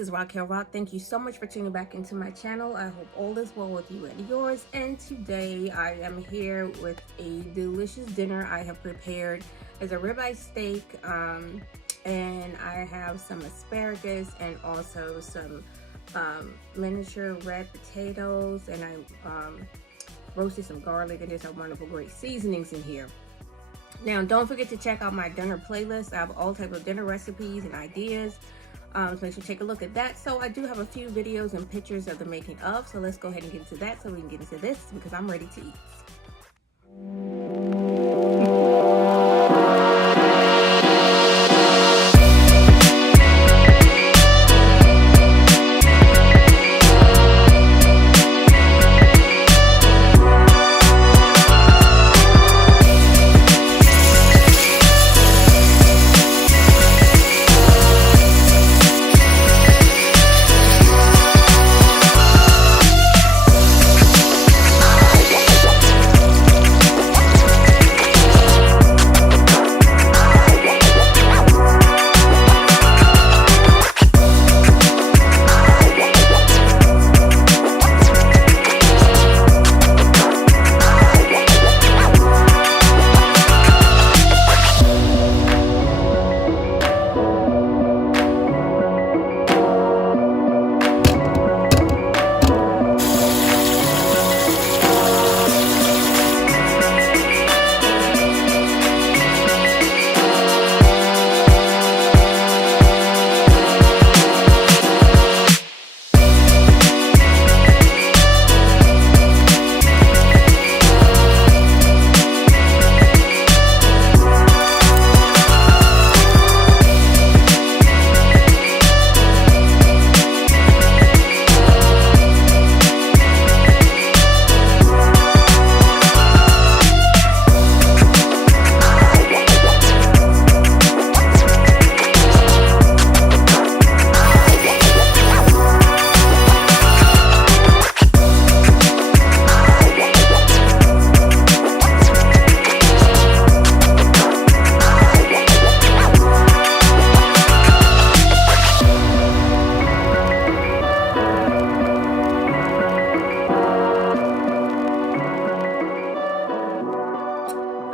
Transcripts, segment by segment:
this is Raquel Rock. Thank you so much for tuning back into my channel. I hope all is well with you and yours. And today I am here with a delicious dinner I have prepared. It's a ribeye steak, and I have some asparagus and also some miniature red potatoes, and I roasted some garlic, and there's some wonderful great seasonings in here. Now, don't forget to check out my dinner playlist. I have all types of dinner recipes and ideas. So make sure you take a look at that. So I do have a few videos and pictures of the making of. So let's go ahead and get into that so we can get into this because I'm ready to eat.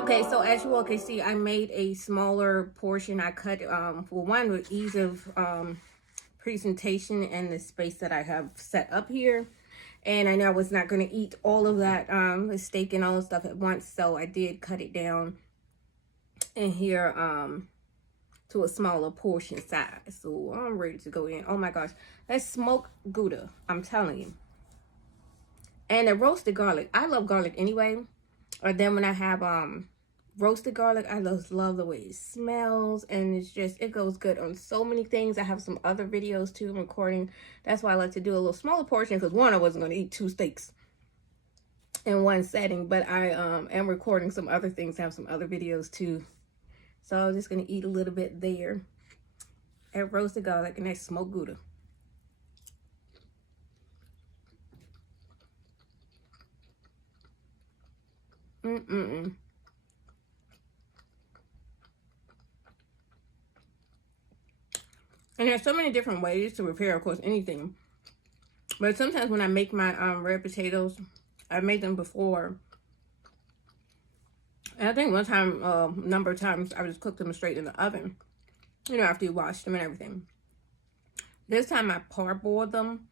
Okay, so as you all can see, I made a smaller portion. I cut for one with ease of presentation and the space that I have set up here. And I know I was not going to eat all of that the steak and all the stuff at once, so I did cut it down in here to a smaller portion size. So I'm ready to go in. Oh my gosh, that's smoked Gouda, I'm telling you. And the roasted garlic. I love garlic anyway. Or then when I have roasted garlic, I just love the way it smells, and it goes good on so many things. I have some other videos too I'm recording. That's why I like to do a little smaller portion, because one, I wasn't going to eat 2 steaks in one setting, but I am recording some other things. I have some other videos too, so I'm just going to eat a little bit there at roasted garlic and that smoked Gouda. And there's so many different ways to prepare, of course, anything. But sometimes when I make my red potatoes, I've made them before. And I think one time, number of times, I just cooked them straight in the oven. You know, after you wash them and everything. This time I parboiled them.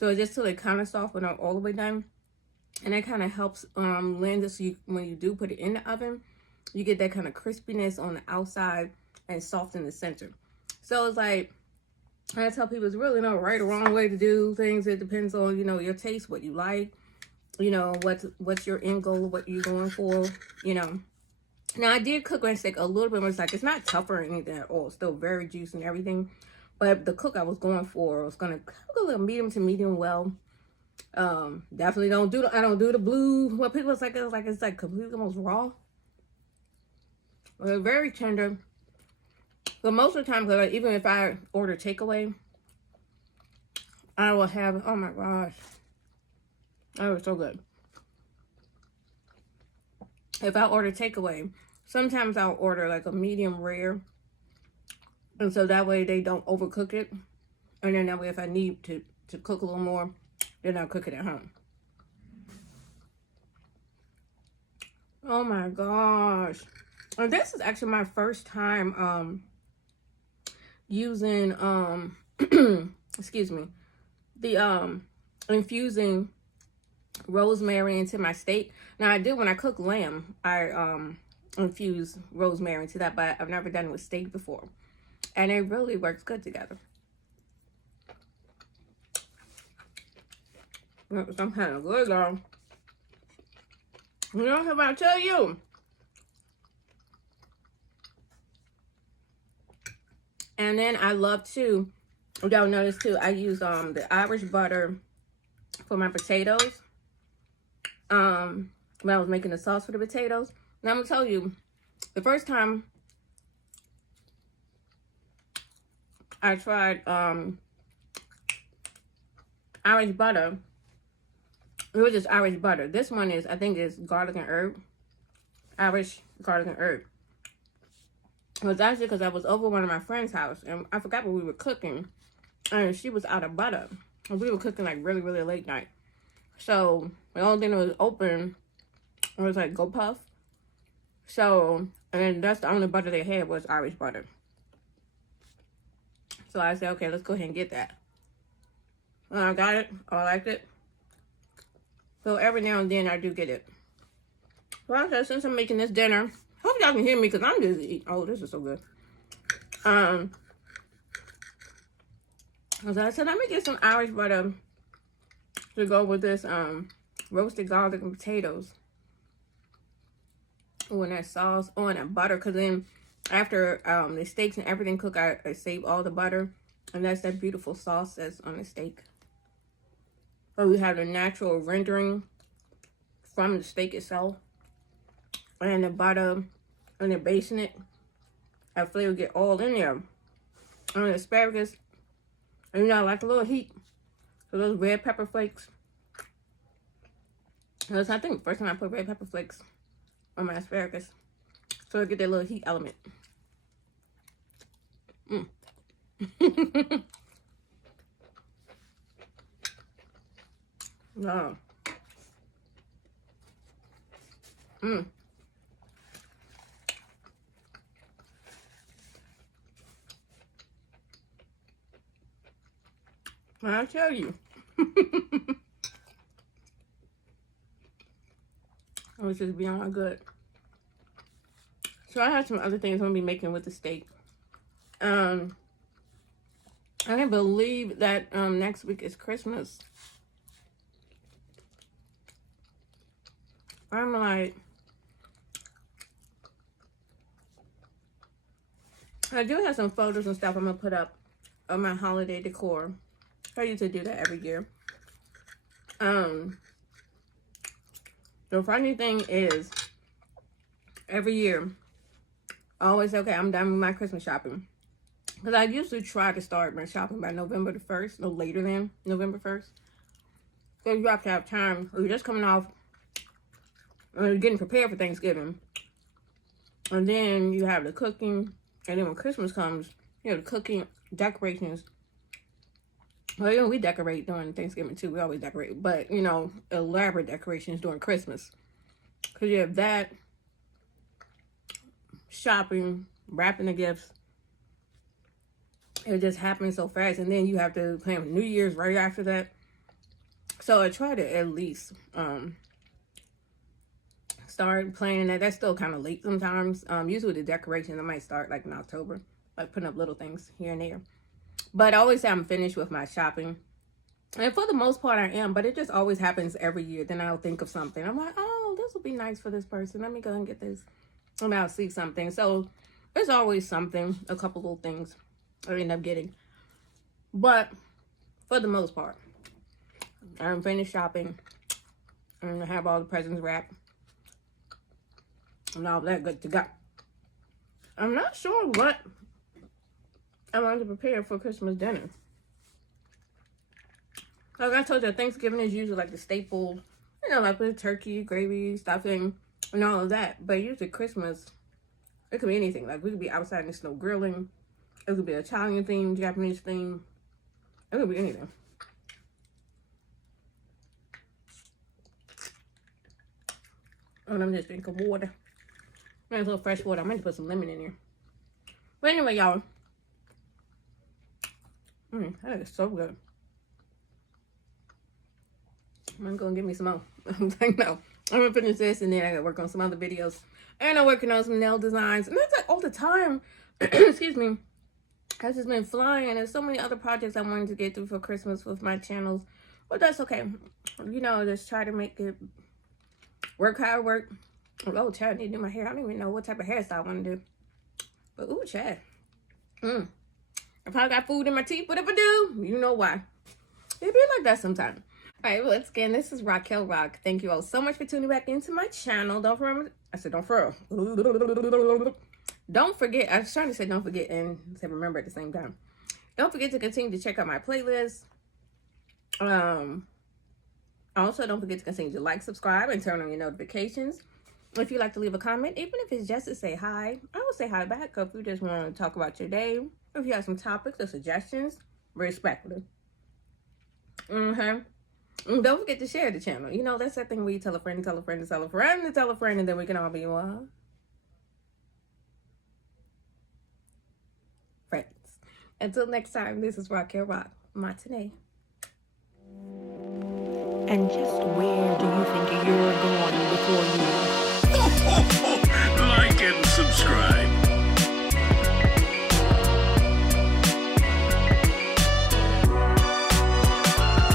So just till they kind of soft but not all the way done. And that kind of helps lend it, so when you do put it in the oven, you get that kind of crispiness on the outside and soft in the center. So it's like, I tell people, it's really no right or wrong way to do things. It depends on, you know, your taste, what you like, you know, what's your end goal, what you're going for, you know. Now, I did cook my steak a little bit more. It's not tougher or anything at all. It's still very juicy and everything. But the cook I was going for was going to cook a little medium to medium well. Definitely I don't do the blue. What people it's like completely almost raw. They're very tender. But most of the time, even if I order takeaway, I will have, oh my gosh, that was so good. If I order takeaway, sometimes I'll order like a medium rare. And so that way they don't overcook it. And then that way, if I need to cook a little more, then I'll cook it at home. Oh my gosh. And this is actually my first time using excuse me, the infusing rosemary into my steak. Now I did when I cook lamb, I infuse rosemary into that, but I've never done it with steak before. And it really works good together. Some kind of good though. You know what I tell you? And then I love to, y'all notice too, I use the Irish butter for my potatoes. When I was making the sauce for the potatoes. And I'm gonna tell you, the first time I tried Irish butter, it was just Irish butter. This one is, I think, is garlic and herb. Irish garlic and herb. It was actually because I was over one of my friend's house and I forgot what we were cooking, and she was out of butter. And we were cooking like really, really late night. So the only thing that was open was like Go Puff. So, and then that's the only butter they had was Irish butter. So I said, okay, let's go ahead and get that. And I got it. I liked it. So every now and then I do get it. So I said, since I'm making this dinner, hope y'all can hear me because I'm just eating. Oh, this is so good. So I said, let me get some Irish butter to go with this roasted garlic and potatoes. Oh, and that sauce. Oh, and that butter. Because then after the steaks and everything cook, I save all the butter. And that's that beautiful sauce that's on the steak. So we have the natural rendering from the steak itself. And the butter, and they're basting it. That flavor get all in there. And the asparagus, and you know, I like a little heat. So those red pepper flakes. That's, I think, the first time I put red pepper flakes on my asparagus. So I get that little heat element. No. I tell you. It was just beyond good. So I have some other things I'm gonna be making with the steak. I can't believe that next week is Christmas. I'm like, I do have some photos and stuff I'm gonna put up of my holiday decor. I used to do that every year. The funny thing is, every year, I always say, okay, I'm done with my Christmas shopping. Because I usually try to start my shopping by November the 1st, no later than November 1st. So you have to have time, or you're just coming off, or you're getting prepared for Thanksgiving. And then you have the cooking, and then when Christmas comes, you know, the cooking, decorations. Well, you know, we decorate during Thanksgiving too. We always decorate. But, you know, elaborate decorations during Christmas. Because you have that, shopping, wrapping the gifts. It just happens so fast. And then you have to plan for New Year's right after that. So I try to at least start planning that. That's still kind of late sometimes. Usually the decorations, I might start like in October. Like putting up little things here and there. But I always say I'm finished with my shopping. And for the most part, I am. But it just always happens every year. Then I'll think of something. I'm like, oh, this will be nice for this person. Let me go and get this. And I'll see something. So there's always something. A couple little things I end up getting. But for the most part, I'm finished shopping. And I have all the presents wrapped. And all that good to go. I'm not sure what I wanted to prepare for Christmas dinner. Like I told you, Thanksgiving is usually like the staple, you know, like with turkey, gravy, stuffing, and all of that. But usually Christmas, it could be anything. Like we could be outside in the snow grilling. It could be Italian theme, Japanese theme, It could be anything. And I'm just drinking water. Nice little fresh water. I might put some lemon in here. But anyway, y'all. That is so good. I'm gonna give me some more. I'm like, no. I'm gonna finish this and then I gotta work on some other videos. And I'm working on some nail designs. And that's like all the time. Excuse me. I've just been flying, and there's so many other projects I wanted to get through for Christmas with my channels. But that's okay. You know, just try to make it work how it work. Oh, Chad, I need to do my hair. I don't even know what type of hairstyle I want to do. But, ooh, Chad. I probably got food in my teeth, but if I do, you know why. It be like that sometimes. All right, once again, this is Raquel Rock. Thank you all so much for tuning back into my channel. Don't forget, don't forget, I was trying to say don't forget and say remember at the same time. Don't forget to continue to check out my playlist. Also, don't forget to continue to like, subscribe, and turn on your notifications. If you'd like to leave a comment, even if it's just to say hi, I will say hi back. If you just want to talk about your day, or if you have some topics or suggestions, respectfully. And don't forget to share the channel. You know, that's that thing where you tell a friend, tell a friend, tell a friend, tell a friend, and then we can all be one. Friends. Until next time, this is Raquel Rock. Matinee. And just where do you think you're going before you... Like and subscribe.